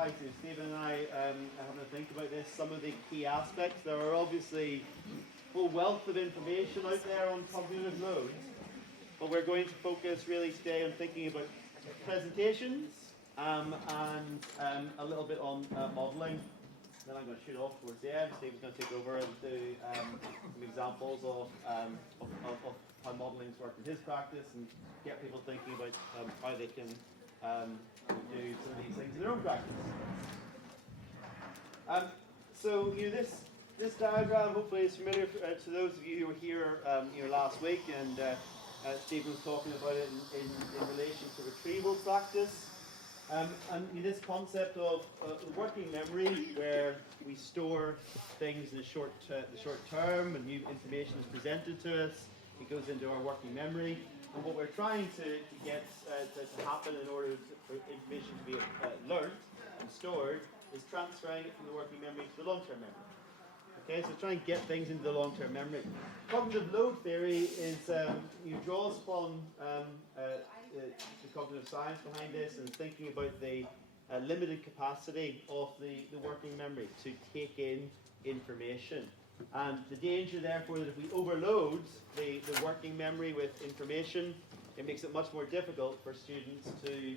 guys, Stephen and I, having to think about this, some of the key aspects. There are obviously a whole wealth of information out there on cognitive loads, but we're going to focus really today on thinking about presentations and a little bit on modelling. Then I'm going to shoot off towards the end. Stephen's going to take over and do some examples of how modelling's worked in his practice and get people thinking about how they can do some of these things in their own practice. So this diagram hopefully is familiar to those of you who were here last week, and Stephen was talking about it in relation to retrieval practice. And this concept of working memory, where we store things in the short term, and new information is presented to us, it goes into our working memory. And what we're trying to get to happen in order for information to be learnt and stored is transferring it from the working memory to the long-term memory. Okay, so try and get things into the long-term memory. Cognitive load theory is draws upon the cognitive science behind this and thinking about the limited capacity of the working memory to take in information. And the danger, therefore, that if we overload the working memory with information, it makes it much more difficult for students to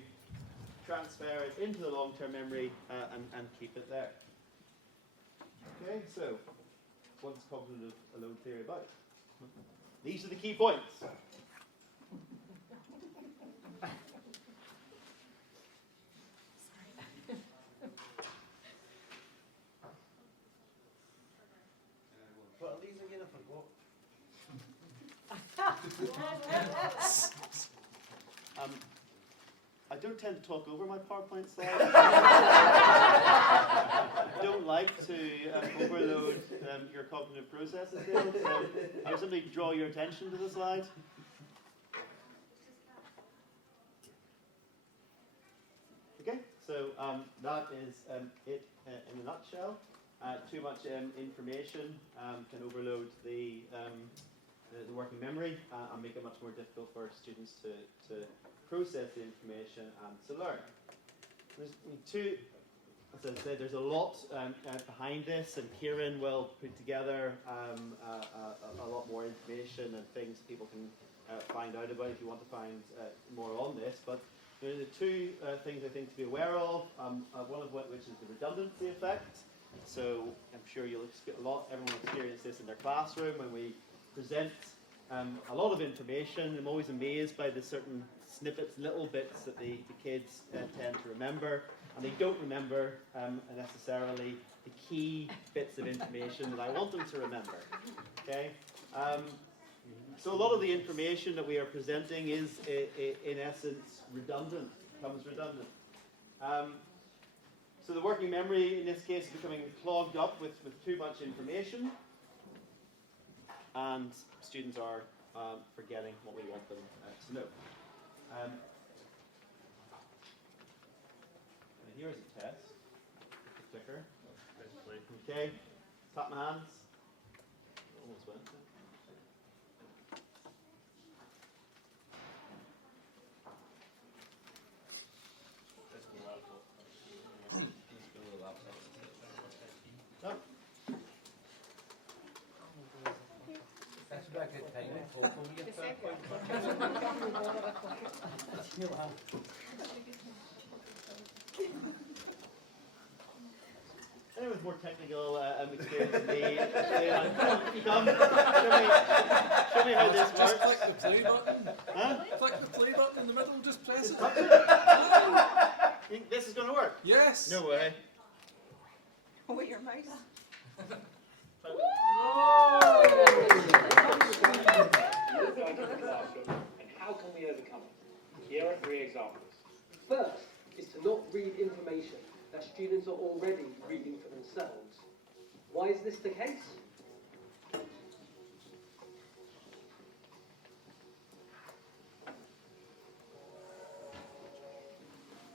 transfer it into the long-term memory and keep it there. Okay, so what is cognitive load theory about? These are the key points. Well, these again, I forgot. I don't tend to talk over my PowerPoint slides. I don't like to overload your cognitive processing skills, so I'll simply draw your attention to the slides. Okay, so that is it in a nutshell. Too much information can overload the working memory and make it much more difficult for students to process the information and to learn. There's as I said, there's a lot behind this, and Kieran will put together a lot more information and things people can find out about if you want to find more on this. But there are the two things I think to be aware of, one of which is the redundancy effect. So I'm sure everyone will experience this in their classroom when we present a lot of information. I'm always amazed by the certain snippets, little bits that the kids tend to remember, and they don't remember necessarily the key bits of information that I want them to remember. Okay, so a lot of the information that we are presenting is, in essence, redundant. Becomes redundant. So the working memory in this case is becoming clogged up with too much information, and students are forgetting what we want them to know. And here's a test. The clicker. Okay. Tap my hands. Almost went. That's about good timing, Paul. Can we get that point? Anyone with more technical experience than me, come, show me how this Just works. click the play button. Huh? Click the play button in the middle, just press it. You think this is going to work? Yes. No way. With your mouse. And how can we overcome it? Here are 3 examples. First is to not read information that students are already reading for themselves. Why is this the case?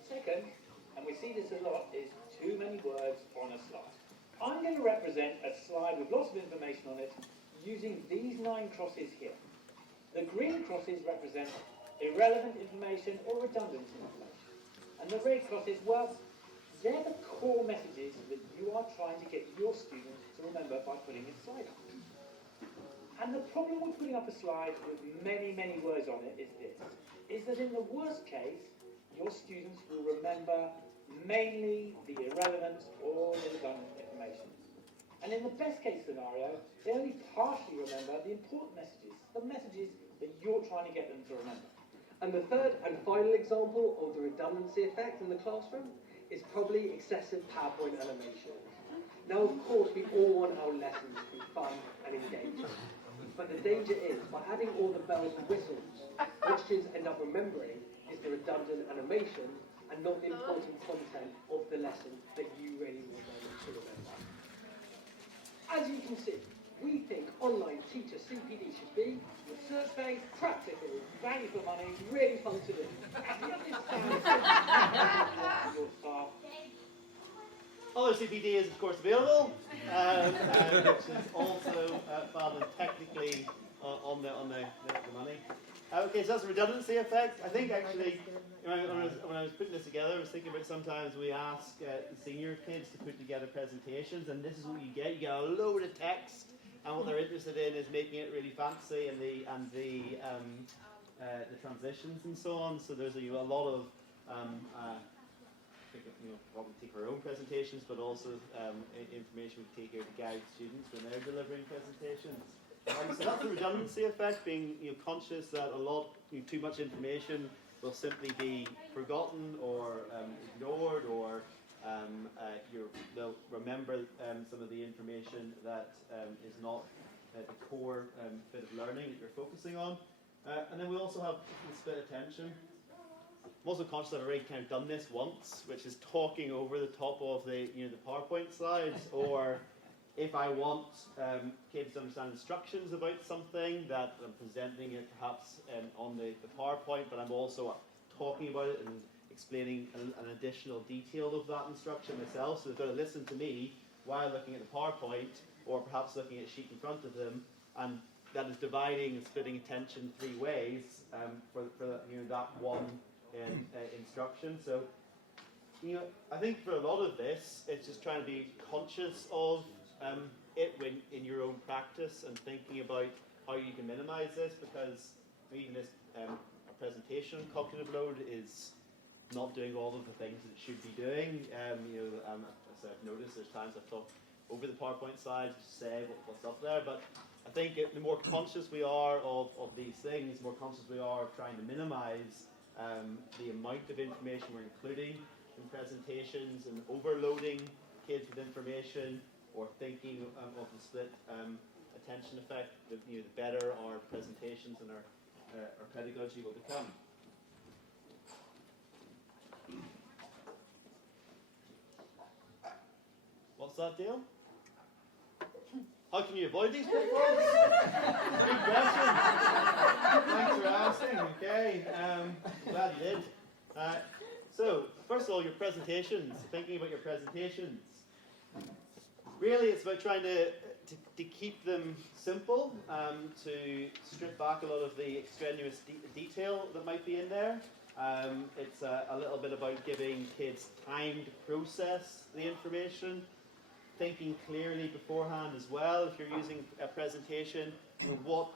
Second, and we see this a lot, is too many words on a slide. I'm going to represent a slide with lots of information on it using these 9 crosses here. The green crosses represent irrelevant information or redundant information. And the red crosses, well, they're the messages that you are trying to get your students to remember by putting a slide up. And the problem with putting up a slide with many, many words on it is this, is that in the worst case, your students will remember mainly the irrelevant or the redundant information. And in the best case scenario, they only partially remember the important messages, the messages that you're trying to get them to remember. And the third and final example of the redundancy effect in the classroom is probably excessive PowerPoint animation. Now, of course, we all want our lessons to be fun and engaging. But the danger is, by adding all the bells and whistles, what students end up remembering is the redundant animation and not the important content of the lesson that you really want them to remember. As you can see, we think online teacher CPD should be research-based, practical, value for money, really fun to do. And yet this sounds your staff. Other CPD is of course available, which is also found technically on the money. Okay, so that's a redundancy effect. I think actually, when I was putting this together, I was thinking about sometimes we ask senior kids to put together presentations, and this is what you get. You get a load of text, and what they're interested in is making it really fancy and the transitions and so on. So there's a lot of probably take our own presentations, but also information we take here to guide students when they're delivering presentations. So that's the redundancy effect, being conscious that too much information will simply be forgotten or ignored, or they'll remember some of the information that is not the core bit of learning that you're focusing on. And then we also have split attention. I'm also conscious that I've already kind of done this once, which is talking over the top of the PowerPoint slides, or if I want kids to understand instructions about something, that I'm presenting it perhaps on the PowerPoint, but I'm also talking about it and explaining an additional detail of that instruction myself. So they've got to listen to me while looking at the PowerPoint, or perhaps looking at a sheet in front of them, and that is dividing and splitting attention three ways for that one instruction. So I think for a lot of this, it's just trying to be conscious of it when in your own practice and thinking about how you can minimize this, because even this a presentation on cognitive load is not doing all of the things that it should be doing. As I've noticed, there's times I've talked over the PowerPoint slides to say what's up there, but I think the more conscious we are of these things, the more conscious we are of trying to minimize the amount of information we're including in presentations, and overloading kids with information, or thinking of the split attention effect, the better our presentations and our pedagogy will become. What's that deal? How can you avoid these pitfalls? Good question. Thanks for asking. Okay, glad you did. So, first of all, your presentations. Thinking about your presentations. Really, it's about trying to keep them simple, to strip back a lot of the extraneous detail that might be in there. It's a little bit about giving kids time to process the information, thinking clearly beforehand as well. If you're using a presentation, what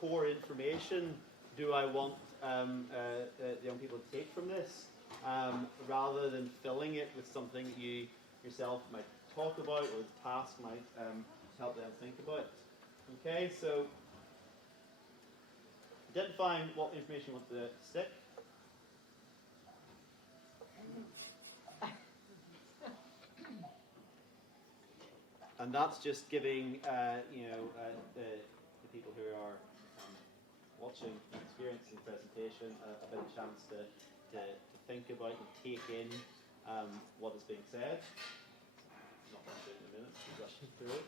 core information do I want the young people to take from this, rather than filling it with something that you yourself might talk about, or the task might help them think about. Okay, so identifying what information you want to stick. And that's just giving the people who are watching and experiencing the presentation a bit of chance to think about and take in what is being said. Not going to do it in a minute, rushing through it.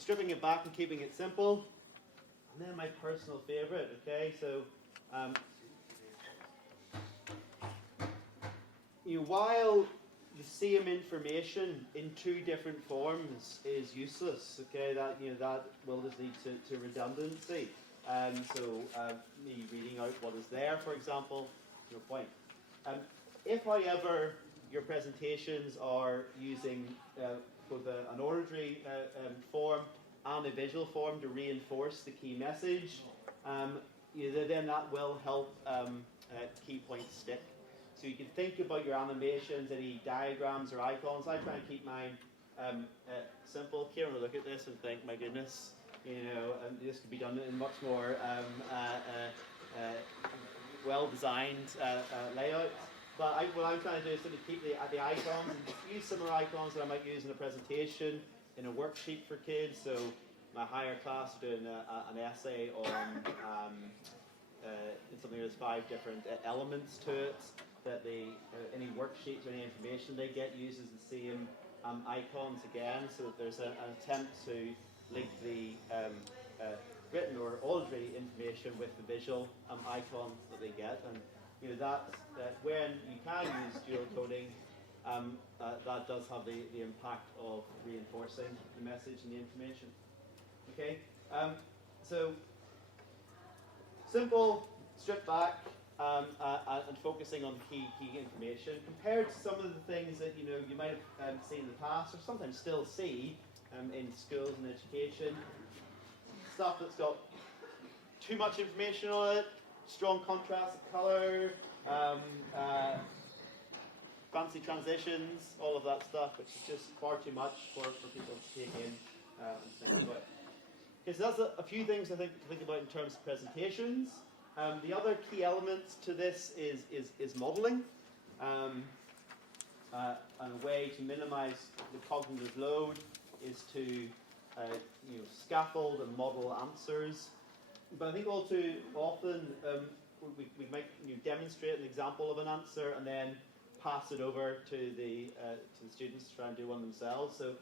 Stripping it back and keeping it simple. And then my personal favourite, okay, so while the same information in two different forms is useless, okay, that will just lead to redundancy. Me reading out what is there, for example, no point. If I ever your presentations are using both an auditory form and a visual form to reinforce the key message, then that will help key points stick. So you can think about your animations, any diagrams or icons. I try and keep mine simple. Kieran will look at this and think, my goodness, this could be done in much more well-designed layout. But what I'm trying to do is sort of keep the icons and use similar icons that I might use in a presentation, in a worksheet for kids. So my higher class are doing an essay on something that's 5 different elements to it, that any worksheets or any information they get uses the same icons again, so that there's an attempt to link the written or auditory information with the visual icons that they get. And that when you can use dual coding, that does have the impact of reinforcing the message and the information. Okay, so simple, stripped back, and focusing on key information compared to some of the things that you might have seen in the past or sometimes still see in schools and education. Stuff that's got too much information on it, strong contrast of colour, fancy transitions, all of that stuff, which is just far too much for people to take in and think about. Okay, so that's a few things I think to think about in terms of presentations. The other key elements to this is modelling, and a way to minimise the cognitive load is to scaffold and model answers. But I think all too often we might demonstrate an example of an answer and then pass it over to the students to try and do one themselves. So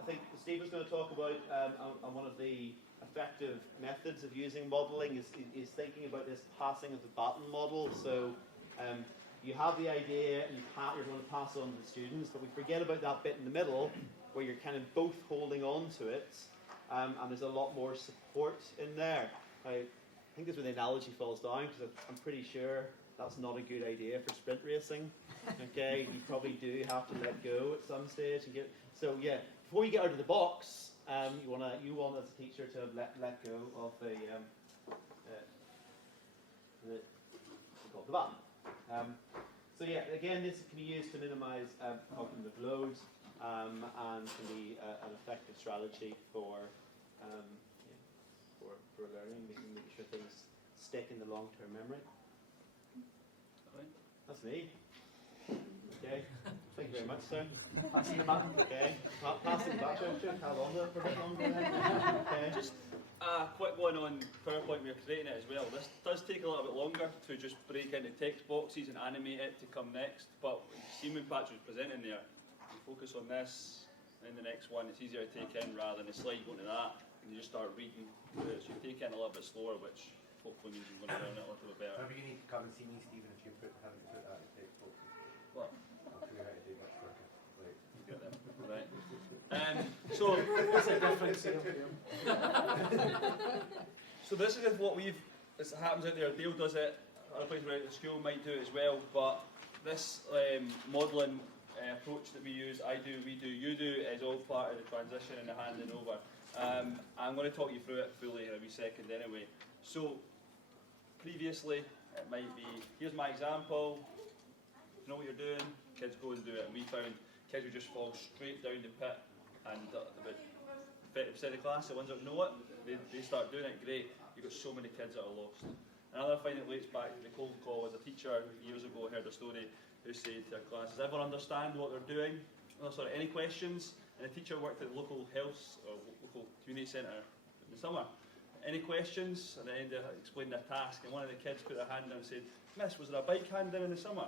I think Steve was going to talk about on one of the effective methods of using modelling is thinking about this passing of the baton model. So you have the idea and you're going to pass it on to the students, but we forget about that bit in the middle where you're kind of both holding on to it, and there's a lot more support in there. I think that's where the analogy falls down, because I'm pretty sure that's not a good idea for sprint racing. Okay, you probably do have to let go at some stage and get. So yeah, before you get out of the box, you want as a teacher to have let go of the button. So yeah, again, this can be used to minimise cognitive load, and can be an effective strategy for learning, making sure things stick in the long-term memory. That's me. Okay. Thank you very much, sir. Passing the baton. Okay. Passing the baton. How long for a bit longer then? Okay. Just a quick one on PowerPoint when you're creating it as well. This does take a little bit longer to just break into text boxes and animate it to come next, but see when Patrick was presenting there, you focus on this, and then the next one, it's easier to take in rather than the slide going to that, and you just start reading through it. So you take in a little bit slower, which hopefully means you're going to learn it a little bit better. Maybe you need to come and see me, Stephen, if you haven't put that in text boxes. What? I'll show you how to do much quicker. Right. You get them, right? So What's the difference here? So this is what this happens out there. Dale does it, other places around the school might do it as well, but this modelling approach that we use, I do, we do, you do, is all part of the transition and the handing over. I'm going to talk you through it fully in a wee second anyway. So previously, it might be, here's my example, you know what you're doing, kids go and do it, and we found kids would just fall straight down the pit, and about 50% of the class, the ones that know it, they start doing it, great. You've got so many kids that are lost. Another thing that relates back to the cold call, as a teacher years ago heard a story who said to her class, does everyone understand what they're doing? Oh, sorry, any questions? And the teacher worked at the local health or local community centre in the summer. Any questions? And then they explained their task, and one of the kids put their hand down and said, Miss, was there a bike hand down in the summer?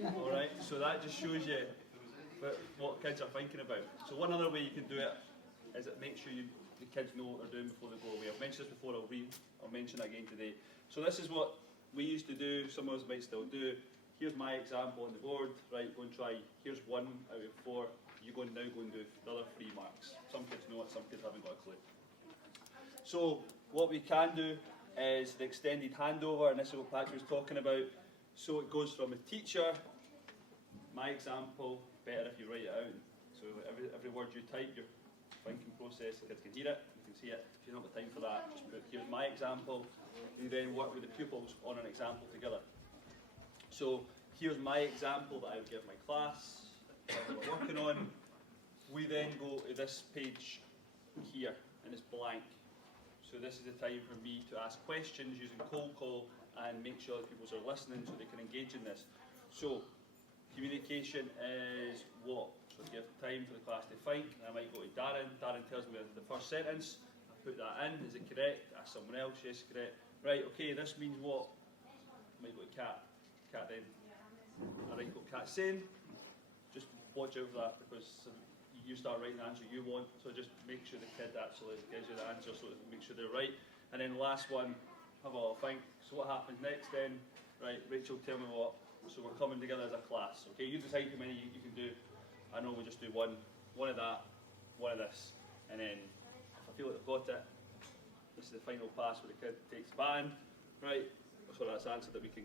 Alright, so that just shows you what kids are thinking about. So one other way you can do it is that make sure the kids know what they're doing before they go away. I've mentioned this before, I'll mention it again today. So this is what we used to do, some of us might still do. Here's my example on the board, right, go and try, here's 1 out of 4, you go and now go and do the other 3 marks. Some kids know it, some kids haven't got a clue. So what we can do is the extended handover, and this is what Patrick was talking about. So it goes from a teacher my example, better if you write it out. So every word you type, your thinking process, the kids can hear it, you can see it. If you don't have time for that, just put, here's my example. You then work with the pupils on an example together. So here's my example that I would give my class, that we're working on. We then go to this page here, and it's blank. So this is the time for me to ask questions using cold call and make sure that people are listening so they can engage in this. So communication is what? So give time for the class to think. I might go to Darren. Darren tells me the first sentence. I put that in. Is it correct? Ask someone else. Yes, correct. Right. Okay. This means what? I might go to Kat. Kat then. I might go Kat saying. Just watch out for that because you start writing the answer you want. So just make sure the kid actually gives you the answer so that make sure they're right. And then last one. Have a little think. So what happens next then? Right. Rachel, tell me what. So we're coming together as a class. Okay. You decide how many you can do. I know we just do one of that, one of this, and then if I feel like they've got it, this is the final pass where the kid takes the baton, right? So that's answered that we can